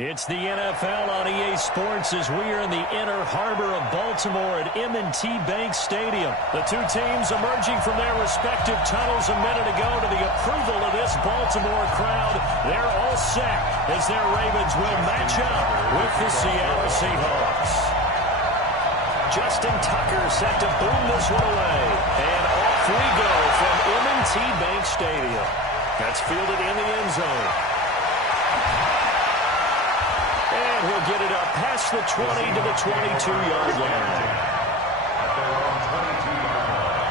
It's the NFL on EA Sports as we are in the inner harbor of Baltimore at M&T Bank Stadium. The two teams emerging from their respective tunnels a minute ago to the approval of this Baltimore crowd. They're all set as their Ravens will match up with the Seattle Seahawks. Justin Tucker set to boom this one away. And off we go from M&T Bank Stadium. That's fielded in the end zone. And he'll get it up past the 20 to the 22-yard line. At their own 22-yard line.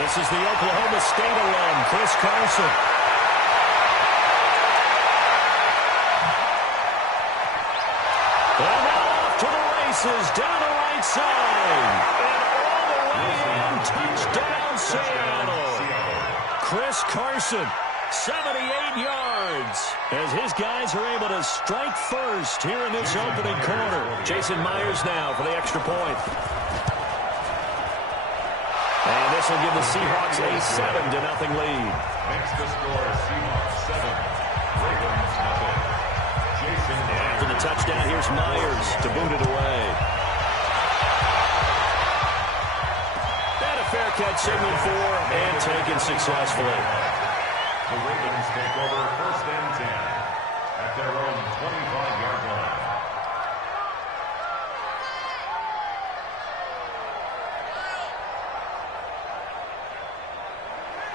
This is the Oklahoma State alum, Chris Carson. And now off to the races, down the right side. And all the way in, touchdown Seattle. Chris Carson, 78 yards. As his guys are able to strike first here in this opening quarter. Jason Myers now for the extra point. And this will give the Seahawks a 7-0 lead. Makes the score Seahawks 7, Ravens nothing. After the touchdown, here's Myers to boot it away. And a fair catch signaled for and taken successfully. The Ravens take over 1st and 10 at their own 25-yard line.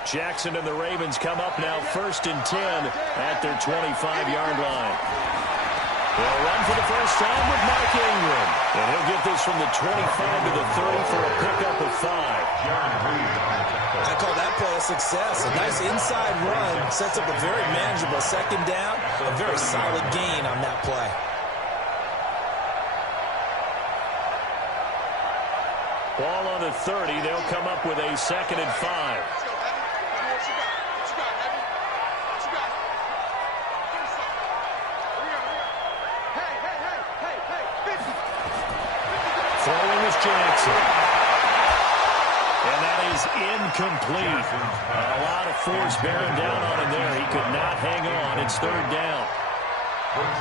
Jackson and the Ravens come up now 1st and 10 at their 25-yard line. They'll run for the first time with Mark Ingram. And he'll get this from the 25 to the 30 for a pickup of 5. I call that play a success. A nice inside run sets up a very manageable second down. A very solid gain on that play. Ball on the 30. They'll come up with a 2nd and 5. Throwing is Jackson. And that is incomplete. A lot of force bearing down on him there. He could not hang on. It's 3rd down.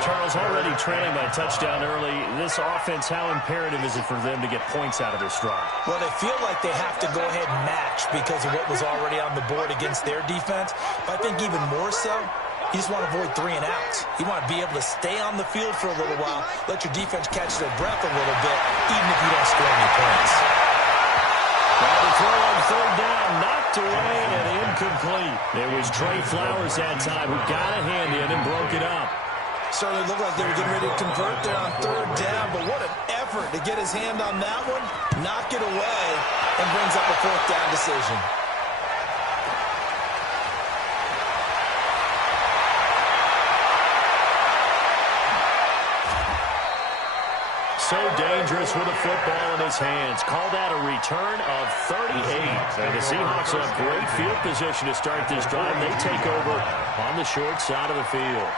Charles, already trailing by a touchdown early. This offense, how imperative is it for them to get points out of this drive? Well, they feel like they have to go ahead and match because of what was already on the board against their defense. But I think even more so, you just want to avoid 3 and outs. You want to be able to stay on the field for a little while, let your defense catch their breath a little bit, even if you don't score any points. Now the throw on 3rd down, knocked away and incomplete. It was Trey Flowers that time who got a hand in and broke it up. Certainly looked like they were getting ready to convert there on 3rd down, but what an effort to get his hand on that one, knock it away, and brings up a 4th down decision. So dangerous with a football in his hands. Call that a return of 38. And the Seahawks have great field position to start this drive. They take over on the short side of the field.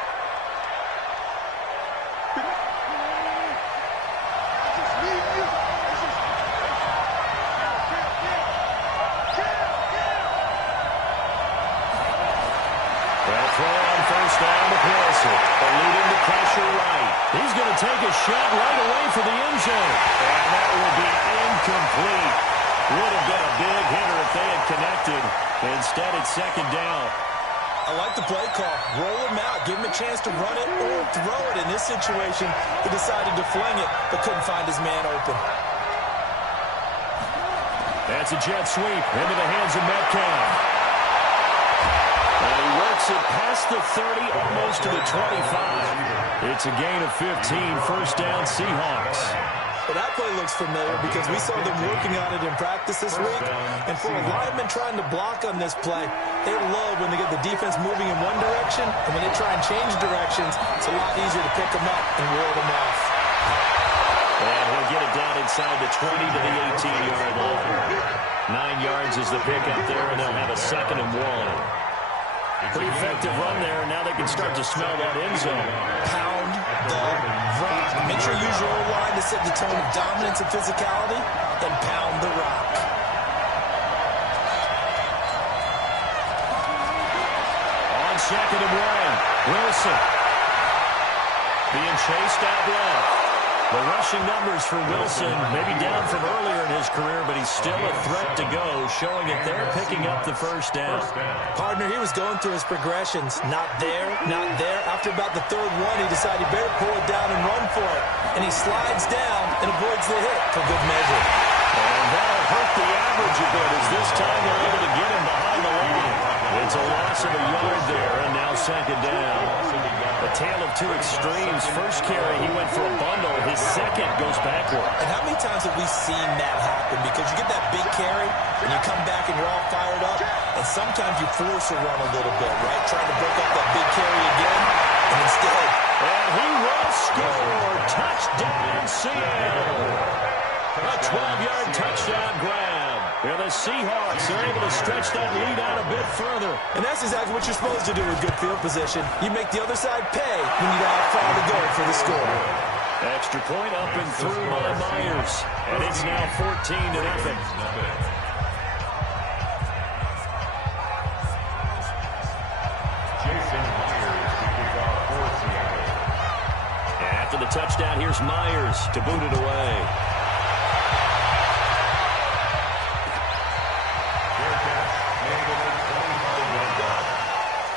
He's going to take a shot right away for the end zone. And that will be incomplete. Would have been a big hitter if they had connected. Instead, it's 2nd down. I like the play call. Roll him out. Give him a chance to run it or throw it. In this situation, he decided to fling it, but couldn't find his man open. That's a jet sweep into the hands of Metcalf. And he works it past the 30, almost to the 25. It's a gain of 15, 1st down Seahawks. Well, that play looks familiar because we saw them working on it in practice this week. And for a lineman trying to block on this play, they love when they get the defense moving in one direction, and when they try and change directions, it's a lot easier to pick them up and ward them off. And he'll get it down inside the 20 to the 18-yard line. 9 yards is the pickup there, and they'll have a 2nd and 1. Pretty effective run there, and now they can start to smell that end zone. Pound the rock. Make sure you use your O-line to set the tone of dominance and physicality, and pound the rock. On 2nd and 1, Wilson being chased out left. The rushing numbers for Wilson maybe down from earlier in his career, but he's still a threat to go, showing that they're picking up the first down. Partner, he was going through his progressions. Not there, not there. After about the 3rd one, he decided he better pull it down and run for it. And he slides down and avoids the hit for good measure. And that'll hurt the average a bit, as this time they're able to get him behind the line. It's a loss of a yard there, and now 2nd down. A tale of two extremes. First carry, he went for a bundle. His second goes backward. And how many times have we seen that happen? Because you get that big carry, and you come back and you're all fired up, and sometimes you force a run a little bit, right? Trying to break up that big carry again, and instead... And he will score. Touchdown, Seattle. A 12-yard touchdown grab. And the Seahawks are able to stretch that lead out a bit further. And that's exactly what you're supposed to do with good field position. You make the other side pay when you don't have far to go for the score. Extra point up and through by Myers. And it's now 14-0. After the touchdown, here's Myers to boot it away.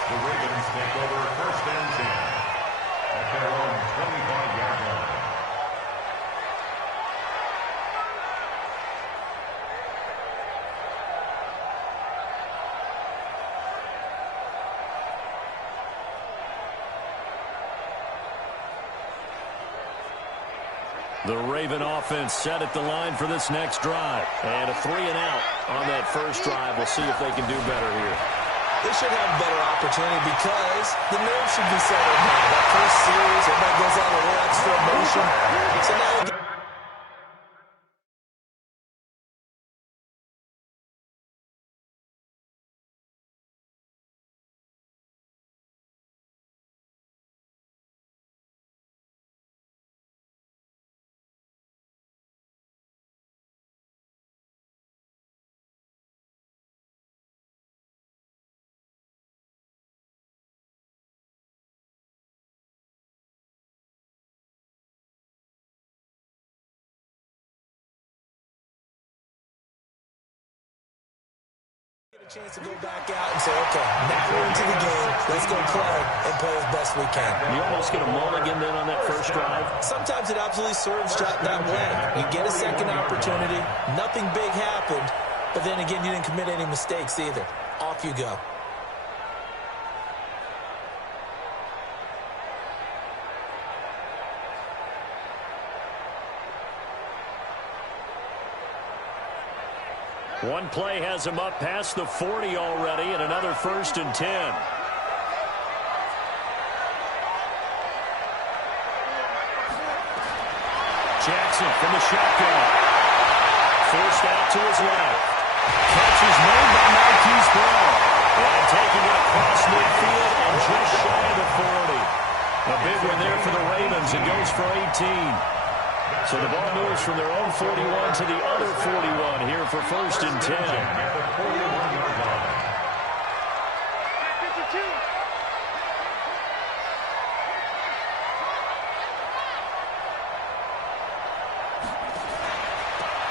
The Ravens take over 1st and 10 at their own 25-yard line. The Raven offense set at the line for this next drive. And a 3-and-out on that first drive. We'll see if they can do better here. They should have a better opportunity because the nerves should be settled now. That first series, everybody goes out a little extra emotion. So now... a chance to go back out and say, okay, now we're into the game. Let's go play and play as best we can. You almost get a mulligan then on that first drive. Sometimes it absolutely serves that way. You get a second opportunity. Nothing big happened, but then again, you didn't commit any mistakes either. Off you go. One play has him up past the 40 already, and another 1st and 10. Jackson from the shotgun. Forced out to his left. Catch is made by Marquise Brown. And taking it across midfield and just shy of the 40. A big one there for the Ravens. It goes for 18. So the ball moves from their own 41 to the other 41 here for 1st and 10.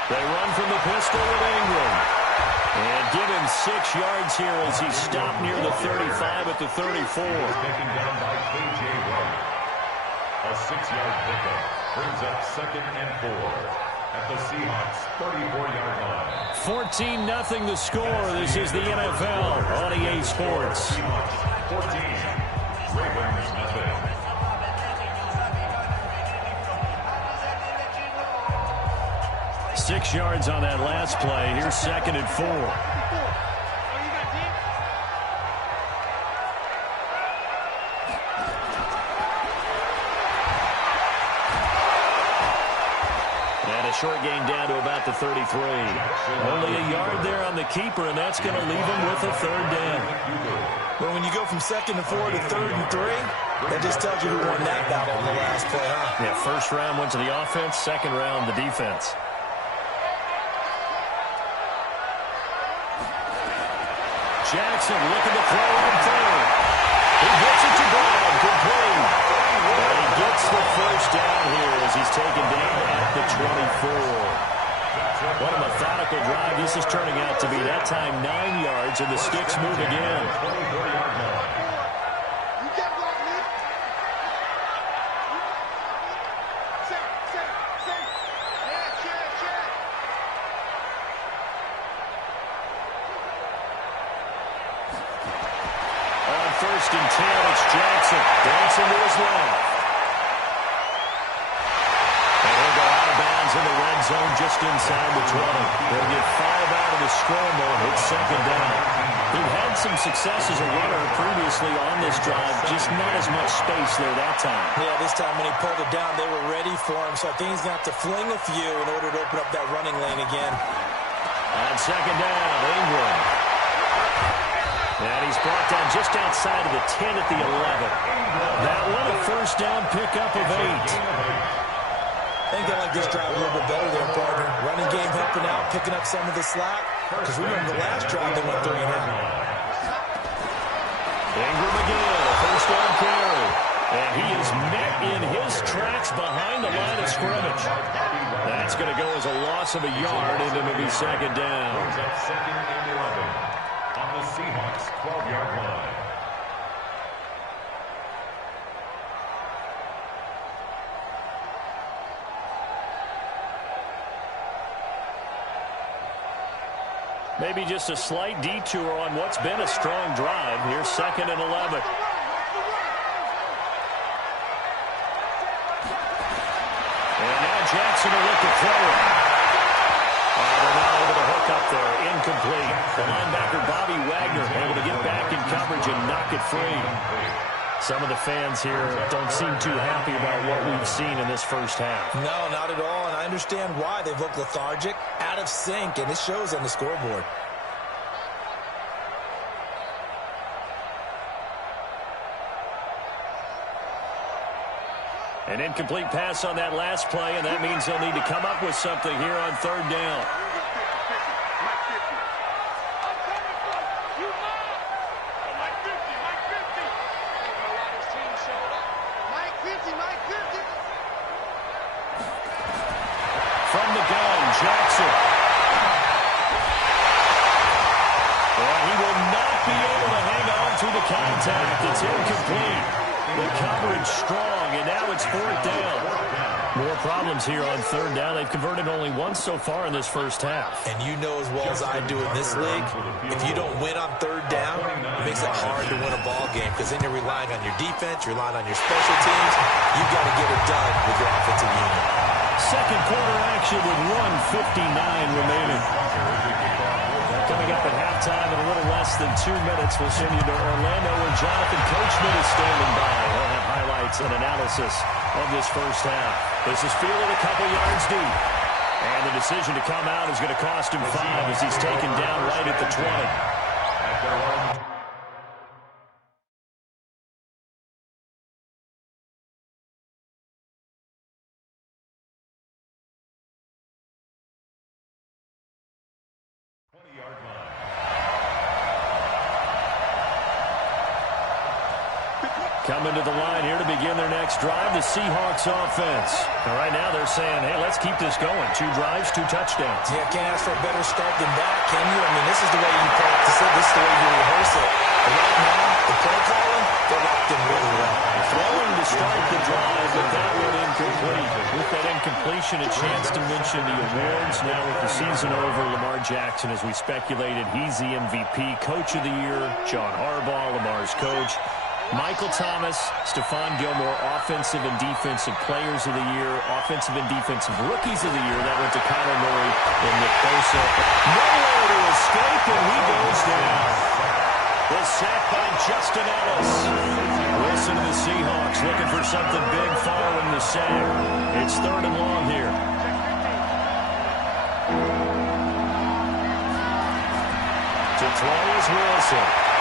They run from the pistol with Ingram. And give him 6 yards here as he stopped near the 35 at the 34. Taken down by K.J. Wright. A 6-yard pickup brings up 2nd and 4 at the Seahawks 34-yard line. 14-0 the score. This is the NFL on EA Sports. Seahawks 14, Ravens nothing. Six yards on that last play. Here's 2nd and 4. Short gain down to about the 33. Only a yard there on the keeper, and that's going to leave him with a 3rd down. But when you go from 2nd and 4 to 3rd and 3, that just tells you who won that battle in the last play, huh? Yeah, first round went to the offense, second round the defense. Jackson looking to throw on third. He gets it to Brown, complete. And he gets the first down here as he's taken down at the 24. What a methodical drive this is turning out to be. That time 9 yards, and the sticks move again. On 1st and 10, it's Jackson. Dancing to his left. In the red zone just inside the 20. They'll get 5 out of the scramble. It's 2nd down. He had some success as a runner previously on this drive, just not as much space there that time. Yeah, this time when he pulled it down, they were ready for him, so I think he's going to have to fling a few in order to open up that running lane again. On 2nd down, Ingram. And he's brought down just outside of the 10 at the 11. That one a first down pickup of 8. I think they like this drive a little bit better there, partner. Running game helping out, picking up some of the slack. Because remember the last drive, they went 3 and out. Ingram again, a first down carry. And he is met in his tracks behind the line of scrimmage. That's going to go as a loss of a yard, and it'll be 2nd down. 2nd and 11 on the Seahawks 12-yard line. Maybe just a slight detour on what's been a strong drive. Here's 2nd and 11. And now Jackson will look to throw it. They're not able to hook up there. Incomplete. The linebacker Bobby Wagner able to get back in coverage and knock it free. Some of the fans here don't seem too happy about what we've seen in this first half. No, not at all, and I understand why. They've looked lethargic, out of sync, and it shows on the scoreboard. An incomplete pass on that last play, and that means they'll need to come up with something here on 3rd down. From the gun, Jackson. And he will not be able to hang on through the contact. It's incomplete. The coverage strong, and now it's 4th down. More problems here on 3rd down. They've converted only once so far in this first half. And you know as well as I do in this league, if you don't win on 3rd down, it makes it hard to win a ball game because then you're relying on your defense, you're relying on your special teams. You've got to get it done with your offensive unit. Second quarter action with 1:59 remaining. Coming up at halftime in a little less than 2 minutes, we'll send you to Orlando where Jonathan Coachman is standing by. He'll have highlights and analysis of this first half. This is fielded a couple yards deep. And the decision to come out is going to cost him 5 as he's taken down right at the 20. Coming to the line here to begin their next drive, the Seahawks offense. And right now they're saying, hey, let's keep this going. 2 drives, 2 touchdowns. Yeah, can't ask for a better start than that, can you? I mean, this is the way you practice it. This is the way you rehearse it. But right now, the play calling, they're locked in really well. Throwing to start the drive, but that one incomplete. With that incompletion, a chance to mention the awards. Now with the season over, Lamar Jackson, as we speculated, he's the MVP, Coach of the Year. John Harbaugh, Lamar's coach. Michael Thomas, Stephon Gilmore, Offensive and Defensive Players of the Year, Offensive and Defensive Rookies of the Year. That went to Kyler Murray and Nick Bosa. Nowhere to escape, and he goes down. The sack by Justin Ellis. Wilson and the Seahawks looking for something big following the sack. It's 3rd and long here. To throw is Wilson.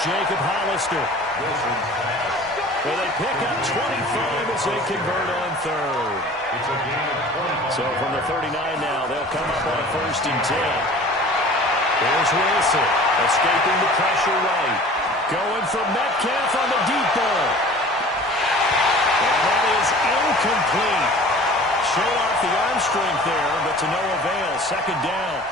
Jacob Hollister. Well, they pick up 25 as they convert on third. So from the 39 now, they'll come up on a 1st and 10. Here's Wilson, escaping the pressure right. Going for Metcalf on the deep ball. And that is incomplete. Showed off the arm strength there, but to no avail. 2nd down.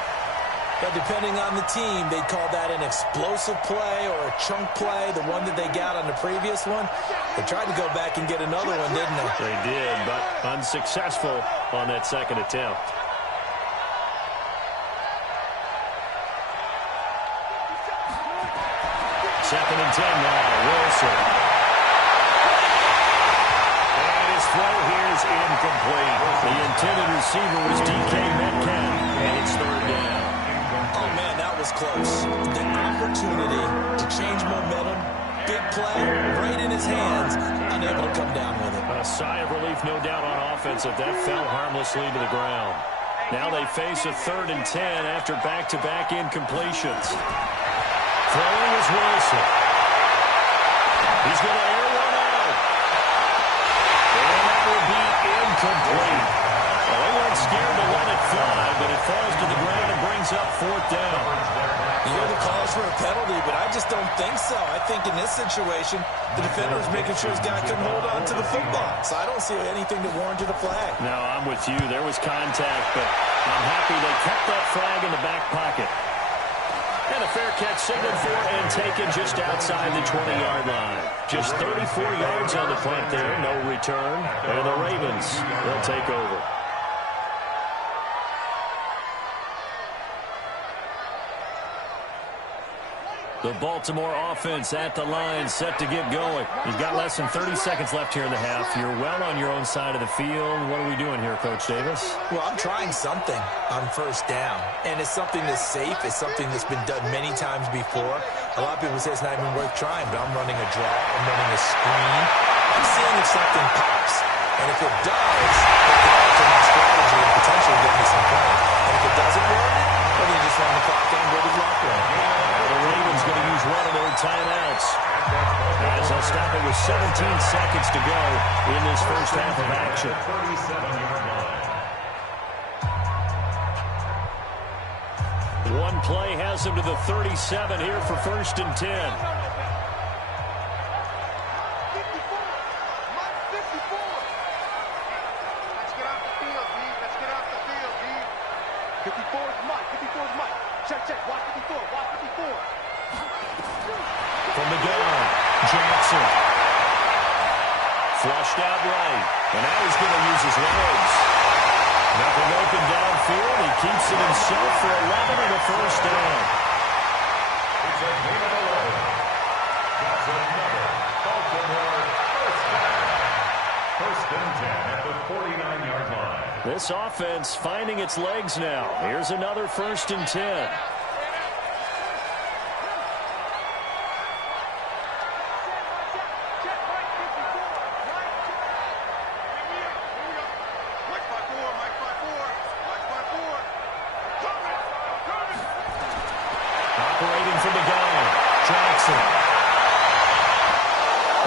But depending on the team, they'd call that an explosive play or a chunk play, the one that they got on the previous one. They tried to go back and get another one, didn't they? They did, but unsuccessful on that 2nd attempt. Second and 10 now, Wilson. And his throw here is incomplete. The intended receiver was DK Metcalf, and it's 3rd down. Oh, man, that was close. The opportunity to change momentum, big play, right in his hands, unable to come down with it. A sigh of relief, no doubt, on offense that fell harmlessly to the ground. Now they face a 3rd and 10 after back-to-back incompletions. Throwing is Wilson. He's going to air one out. And that will be incomplete. Well, they weren't scared to let it fly, but it falls to the ground and brings up 4th down. You hear the calls for a penalty, but I just don't think so. I think in this situation, the defender was making sure his guy couldn't hold on to the football. So I don't see anything that warranted a flag. No, I'm with you. There was contact, but I'm happy they kept that flag in the back pocket. And a fair catch signaled for and taken just outside the 20-yard line. Just 34 yards on the punt there, no return. And the Ravens, they'll take over. The Baltimore offense at the line, set to get going. You've got less than 30 seconds left here in the half. You're well on your own side of the field. What are we doing here, Coach Davis? Well, I'm trying something on 1st down. And it's something that's safe. It's something that's been done many times before. A lot of people say it's not even worth trying, but I'm running a draw. I'm running a screen. I'm seeing if something pops. And if it does, it can alter my strategy and potentially get me some points. And if it doesn't work, well, then you just run the clock down and go to the locker room. The Ravens going to use one of their timeouts. As they'll stop it with 17 seconds to go in this 1st half of action. 37-yard line. One play has them to the 37 here for 1st and 10. From the gun, Jackson. Flushed out right. And now he's going to use his legs. Nothing open downfield. He keeps it himself for 11 and a 1st down. It's a gain of 11. That's another Baltimore 1st down. 1st and 10 at the 49-yard line. This offense finding its legs now. Here's another 1st and 10. Operating from the gun, Jackson.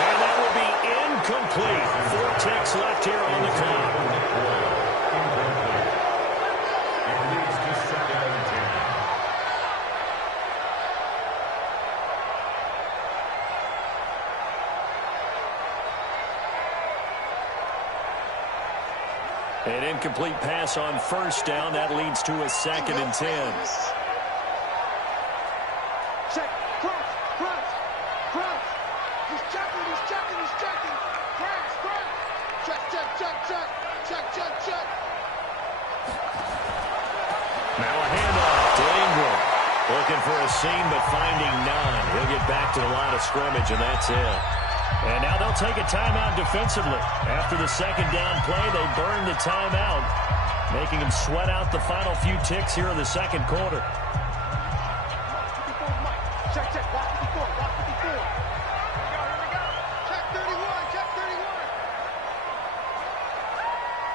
And that will be incomplete. 4 ticks left here on the clock. It leads to 2nd and 10. An incomplete pass on 1st down. That leads to a 2nd and 10. Check, cross, cross, cross. He's checking, he's checking, he's checking. Cross, cross. Check, check, check, check. Check, check, check. Now a handoff to Ingram. Looking for a seam, but finding none. He'll get back to the line of scrimmage, and that's it. And now they'll take a timeout defensively. After the 2nd down play, they burn the timeout, making them sweat out the final few ticks here in the 2nd quarter. Check, check, watch 54, watch 54. Here we go. Check 31, check 31.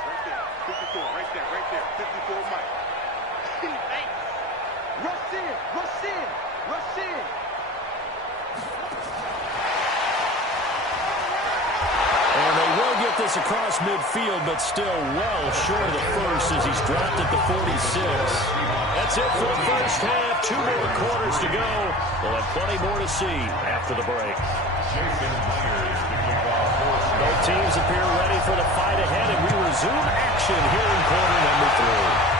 Right there, 54, right there, 54, Mike. Thanks. Rush in, rush in, rush in. get this across midfield, but still well short of the first as he's dropped at the 46. That's it for the first half. 2 more quarters to go. We'll have plenty more to see after the break. Both teams appear ready for the fight ahead, and we resume action here in quarter number 3.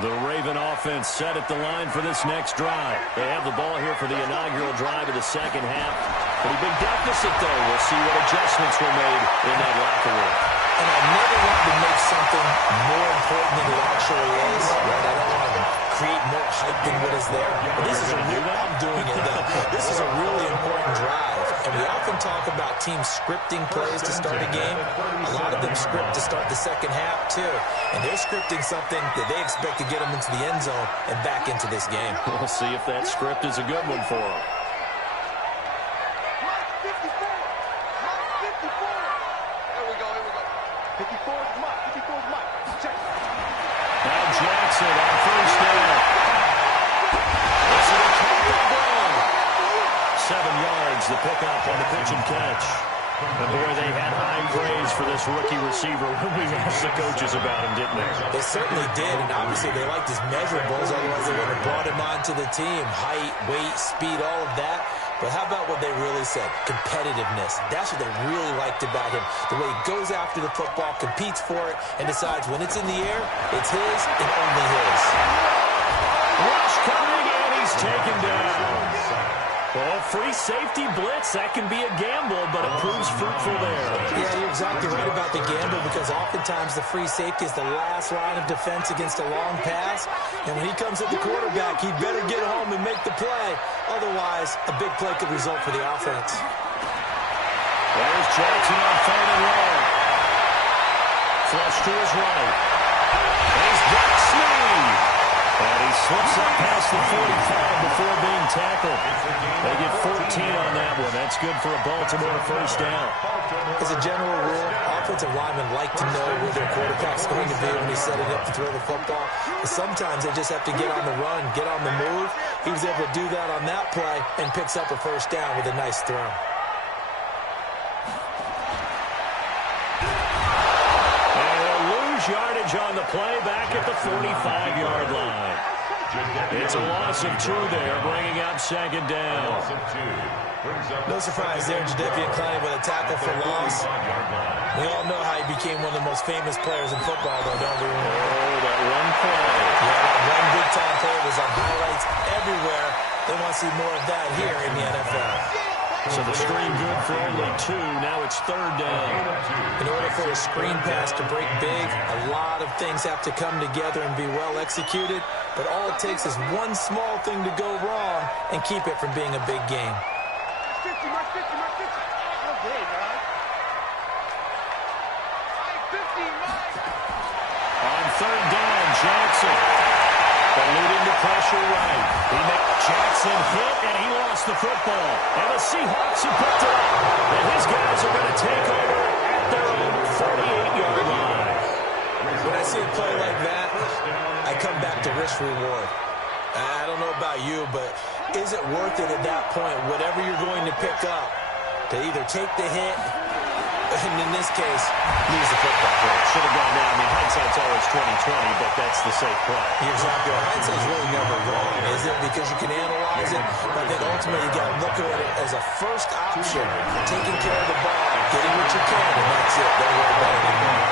The Raven offense set at the line for this next drive. They have the ball here for the inaugural drive of the second half. Pretty big deficit, though. We'll see what adjustments were made in that locker room. And I never want to make something more important than it actually is. Right? I don't want to create more hype than what is there. But this is I'm doing it, though. This is a really important drive. And we often talk about teams scripting plays to start a game. A lot of them script to start the second half, too. And they're scripting something that they expect to get them into the end zone and back into this game. We'll see if that script is a good one for them. 54 is Mike. 54 is Mike. Check. Now Jackson on first down. This is a touchdown. 7 yards, the pickup on the pitch and catch. And boy, they had high praise for this rookie receiver when we asked the coaches about him, didn't they? They certainly did, and obviously they liked his measurables, otherwise they would have brought him onto the team. Height, weight, speed, all of that. But how about what they really said? Competitiveness. That's what they really liked about him. The way he goes after the football, competes for it, and decides when it's in the air, it's his and only his. Rush coming, and he's taken down. Well, free safety blitz, that can be a gamble, but it proves fruitful there. Yeah, you're exactly right about the gamble because oftentimes the free safety is the last line of defense against a long pass. And when he comes at the quarterback, he'd better get home and make the play. Otherwise, a big play could result for the offense. There's Jackson on 3rd and long. Flush to his right. He's got Sneed. And he slips up past the 45 before being tackled. They get 14 on that one. That's good for a Baltimore first down. As a general rule, offensive linemen like to know where their quarterback's going to be when he's setting up to throw the football. But sometimes they just have to get on the run, get on the move. He was able to do that on that play and picks up a first down with a nice throw. And they'll lose yardage on the play back at the 45-yard line. It's a loss of 2 there, bringing up 2nd down. No surprise there, Jadeveon Clowney with a tackle for loss. We all know how he became one of the most famous players in football, though, don't we? Oh, that one play. Yeah, that one big-time play was on highlights everywhere. They want to see more of that here in the NFL. So the screen good for only 2. Now it's 3rd down. In order for a screen pass to break big, a lot of things have to come together and be well executed. But all it takes is one small thing to go wrong and keep it from being a big game. 50, Mark 50, Mark 50. Okay, guys. 50, Mike. On 3rd down, Jackson. Eluding the pressure right. Jackson hit, and he lost the football. And the Seahawks have picked it up. And his guys are going to take over at their own 48-yard line. When I see a play like that, I come back to risk-reward. I don't know about you, but is it worth it at that point, whatever you're going to pick up, to either take the hit, and in this case, lose the football? Should have gone down. I mean, hindsight's always 20/20, but that's the safe play. You're exactly right. Hindsight's really never wrong, is it? Because you can analyze it, but I think ultimately you got to look at it as a first option, taking care of the ball, getting what you can, and that's it. Don't worry about it anymore.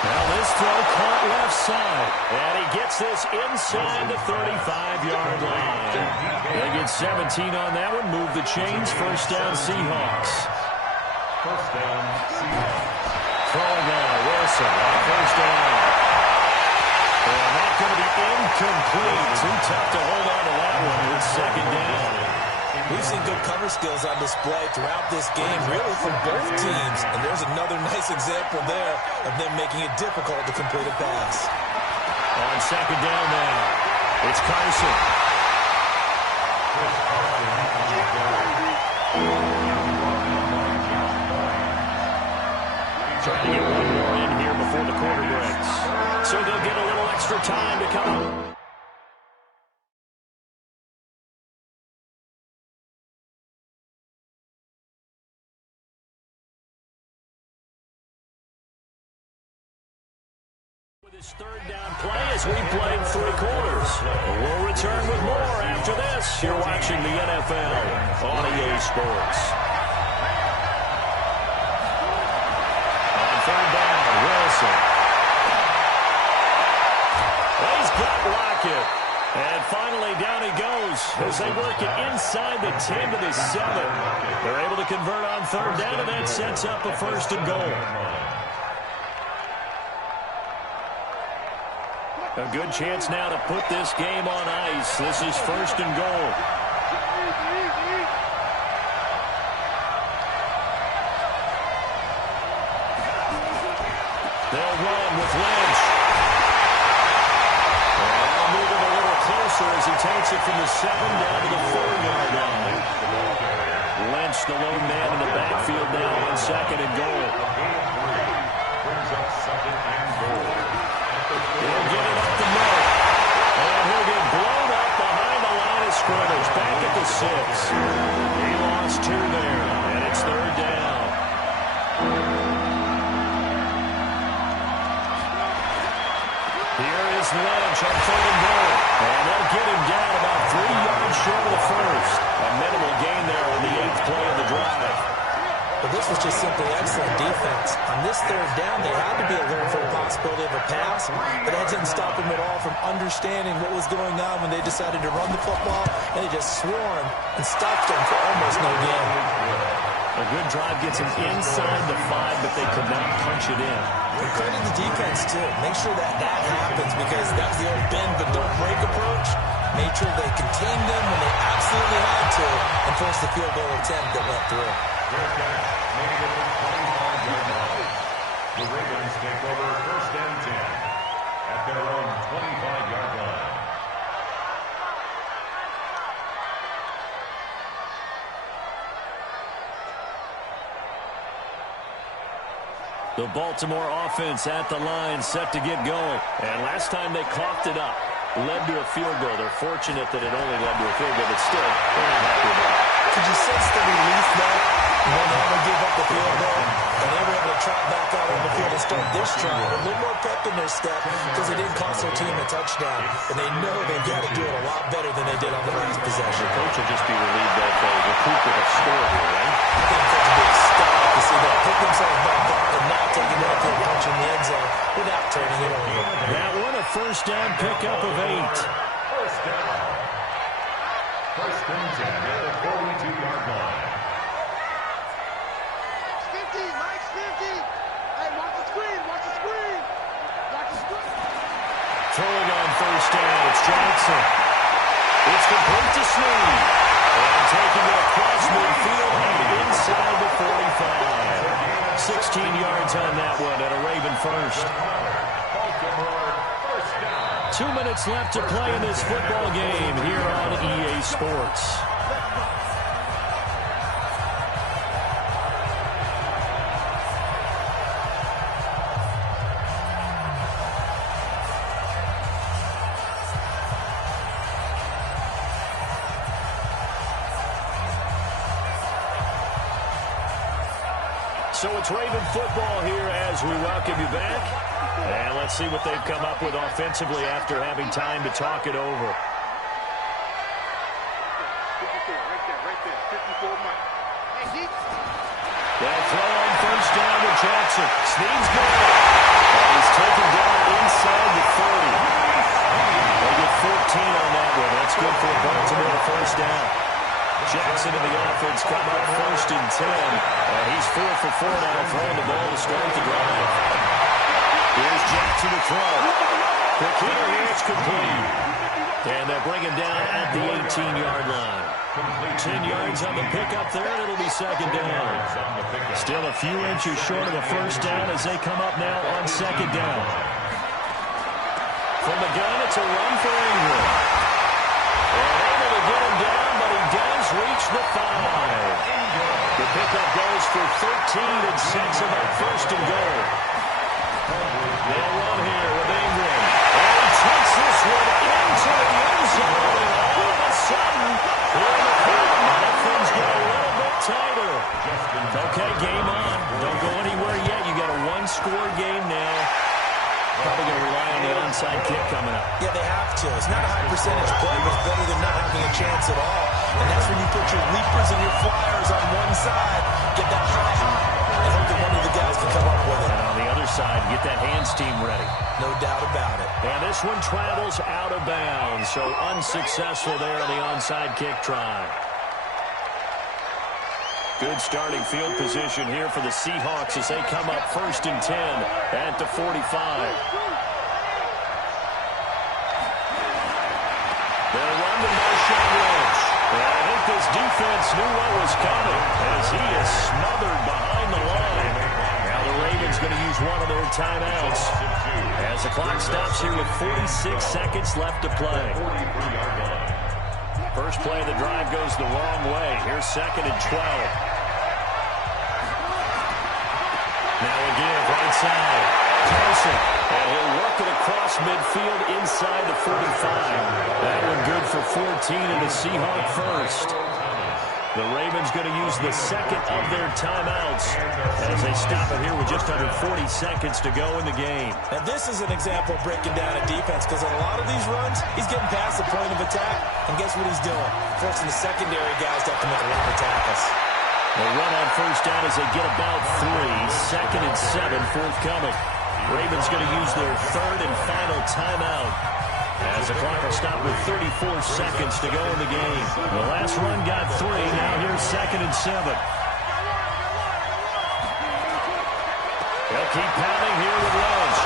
Now this throw caught left side, and he gets this inside the 35-yard line. They get 17 on that one, move the chains, first down Seahawks. First down, Seahawks. Throwing now, Wilson on first down. And that's going to be incomplete. Too tough to hold on to that one. It's 2nd down. We've seen good cover skills on display throughout this game, really from both teams. And there's another nice example there of them making it difficult to complete a pass. On 2nd down now, it's Carson. trying to get one more in here before the quarter breaks. So they'll get a little extra time to come. This third down play as we played 3 quarters. We'll return with more after this. You're watching the NFL on EA Sports. On third down, Wilson. He's got Lockett. And finally down he goes as they work it inside the 10 to the 7. They're able to convert on third down, and that sets up a 1st and goal. A good chance now to put this game on ice. This is 1st and goal. They'll run with Lynch. And moving a little closer as he takes it from the 7 down to the 4-yard line. Lynch, the lone man in the backfield now on 2nd and goal. Brings up 2nd and goal. He'll get it up the middle. And he'll get blown up behind the line of scrimmage. Back at the 6. He lost 2 there. And it's 3rd down. Here is Lynch on 3rd and goal. And they'll get him down about 3 yards short of the 1st. A minimal gain there on the 8th play of the drive. But this was just simply excellent defense. On this 3rd down, they had to be alert for the possibility of a pass, but that didn't stop them at all from understanding what was going on when they decided to run the football, and they just swarmed and stopped them for almost no gain. A good drive gets them inside the 5, but they could not punch it in. And credit the defense, too. Make sure that happens, because that's the old bend but don't break approach. Made sure they contained them when they absolutely had to and forced the field goal attempt that went through. The Ravens take over 1st and 10 at their own 25-yard line. The Baltimore offense at the line, set to get going. And last time they coughed it up, led to a field goal. They're fortunate that it only led to a field goal, but still, they're not happy about it. Could you sense the relief there? When they had to give up the field goal, and they were able to trot back out on the field and start this drive with a little more pep in their step, because they didn't cost their team a touchdown. And they know they've got to do it a lot better than they did on the last possession. The coach will just be relieved that they recoup with a score here, right? I think it's a big stop to see them pick themselves back up and not taking that field punch in the end zone without turning it over. That one a 1st down pickup of 8. 1st down. 1st and 10 at the 42-yard line. Throwing on 1st down, it's Jackson. It's complete to Snead. And taking it across midfield and inside the 45. 16 yards on that one at a Raven 1st. 2 minutes left to play in this football game here on EA Sports. So it's Raven football here as we welcome you back. And let's see what they've come up with offensively after having time to talk it over. 54, right there, 54 Mike. Hey, They'll throw on 1st down to Jackson. Snead's good. And he's taken down inside the 30. They get 14 on that one. That's good for Baltimore 1st down. Jackson in the offense come up 1st and 10. And he's 4 for 4 now throwing the ball to start the drive. Here's Jackson to throw. Quick hitter here, it's complete. And they'll bring him down at the 18-yard line. 10 yards on the pickup there, and it'll be 2nd down. Still a few inches short of a 1st down as they come up now on 2nd down. From the gun, it's a run for Ingram. And able to get him down, but he does reached the 5. The pickup goes for 13 and sets him up first and goal. They'll run here with Ingram. And he takes this one into the end zone. And all of a sudden, here in the third minute, things get a little bit tighter. Okay, game on. Don't go anywhere yet. You got a one-score game now. Probably going to rely on the onside kick coming up. Yeah, they have to. It's not a high percentage play, but it's better than not having a chance at all. And that's when you put your leapers and your flyers on one side, get that high, and hope that one of the guys can come up with it. And on the other side, get that hands team ready. No doubt about it. And this one travels out of bounds, so unsuccessful there on the onside kick try. Good starting field position here for the Seahawks as they come up 1st and 10 at the 45. They'll run to Marshawn Lynch. And I think this defense knew what was coming as he is smothered behind the line. Now the Ravens going to use one of their timeouts as the clock stops here with 46 seconds left to play. First play of the drive goes the wrong way. Here's 2nd and 12. Now again, right side. Carson. And he'll work it across midfield inside the 45. That one good for 14 and a Seahawk first. The Ravens going to use the second of their timeouts as they stop it here with just under 40 seconds to go in the game. And this is an example of breaking down a defense because on a lot of these runs, he's getting past the point of attack. And guess what he's doing? Forcing the secondary guys to have to make a lot of tackles. The run on first down as they get about 3. 2nd and 7 forthcoming. Ravens going to use their third and final timeout as the clock will stop with 34 seconds to go in the game. The last run got 3. Now here's 2nd and 7. They'll keep pounding here with Lynch.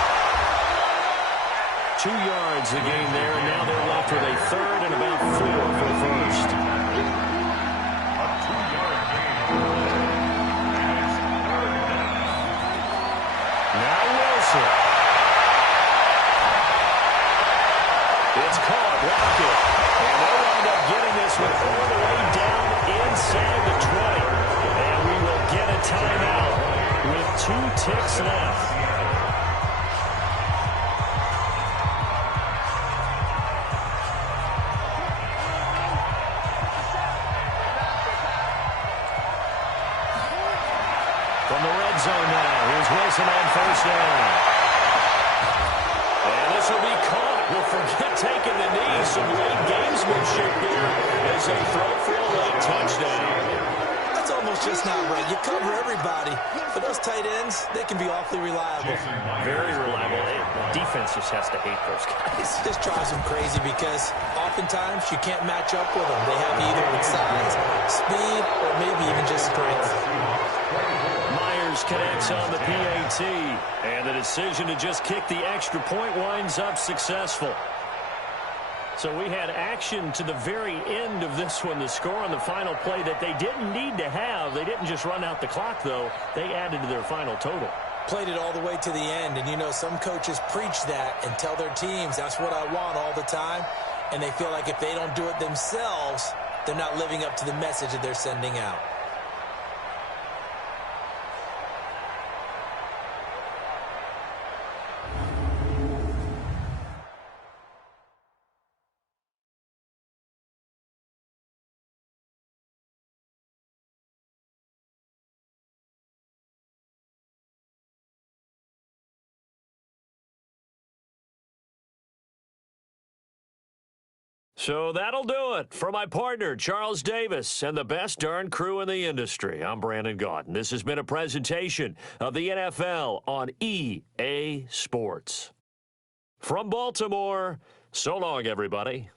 2 yards the game there, and now they're left with a third and about 4 for first. It's caught, Rocket. And they'll wind up getting this one all the way down inside the 20. And we will get a timeout with 2 ticks left. From the red zone now, here's Wilson on first down. And this will be caught. We'll forget taking the knee. Some late gamesmanship here as they throw for a late touchdown. That's almost just not right. You cover everybody, but those tight ends, they can be awfully reliable. Very reliable. Defense just has to hate those guys. This drives them crazy because oftentimes you can't match up with them. They have either with size, speed, or maybe even just strength. Connects on the PAT, and the decision to just kick the extra point winds up successful. So we had action to the very end of this one, the score on the final play that they didn't need to have. They didn't just run out the clock, though. They added to their final total. Played it all the way to the end, and you know some coaches preach that and tell their teams, that's what I want all the time, and they feel like if they don't do it themselves, they're not living up to the message that they're sending out. So that'll do it for my partner, Charles Davis, and the best darn crew in the industry. I'm Brandon Gaunt, and this has been a presentation of the NFL on EA Sports. From Baltimore, so long, everybody.